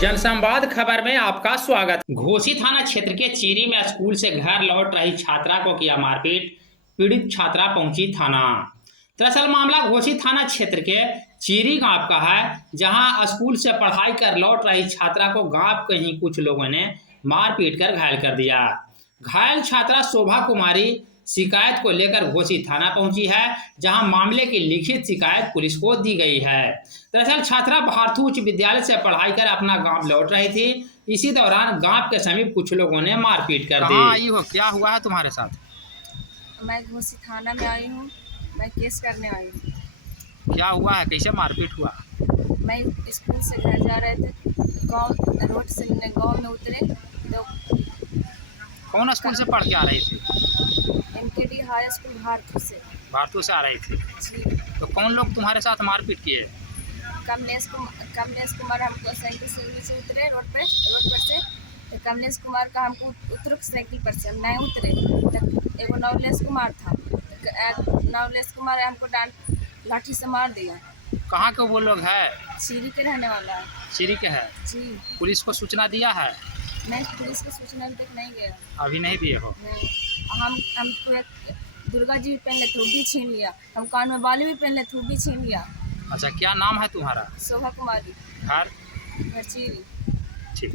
जनसंवाद खबर में आपका स्वागत। घोसी थाना क्षेत्र के चीरी में स्कूल से घर लौट रही छात्रा को किया मारपीट, पीड़ित छात्रा पहुंची थाना। दरअसल मामला घोसी थाना क्षेत्र के चीरी गांव का है, जहां स्कूल से पढ़ाई कर लौट रही छात्रा को गांव के ही कुछ लोगों ने मारपीट कर घायल कर दिया। घायल छात्रा शोभा कुमारी शिकायत को लेकर घोसी थाना पहुंची है, जहां मामले की लिखित शिकायत पुलिस को दी गई है। दरअसल छात्रा भारती उच्च विद्यालय से पढ़ाई कर अपना गांव लौट रही थी। इसी दौरान गांव के समीप कुछ लोगों ने मारपीट कर दी। कहाँ आई हो, क्या हुआ है तुम्हारे साथ? मैं घोसी थाना में आई हूँ। मैं केस करने आई हूँ। क्या हुआ है, कैसे मारपीट हुआ? मैं स्कूल से घर जा रहे थे, गांव रोड से गांव में उतरे तो कौन स्कूल से पढ़ के आ रही थी? MKD हाई स्कूल भारतू से आ रही थी। जी। तो कौन लोग तुम्हारे साथ मारपीट किए? कमलेश कुमार हमको साइकिल से नीचे उतरे रोड पर से। तो कमलेश कुमार का हमको उतरो साइकिल पर से, हम नहीं उतरे। तो एगो नवलेश कुमार था, नवलेश कुमार हमको लाठी से मार दिया। कहाँ के वो लोग है? चीरी के रहने वाला है। चीरी के है जी। पुलिस को सूचना दिया है? मैं पुलिस को सूचना अभी तक नहीं गया। अभी नहीं दिए हो? नहीं। हमको एक दुर्गा जी भी पहन लेते, वो भी छीन लिया। हम कान में बाली भी पहन लेते, वो भी छीन लिया। अच्छा, क्या नाम है तुम्हारा? शोभा कुमारी। घर? घर चीरी। ठीक।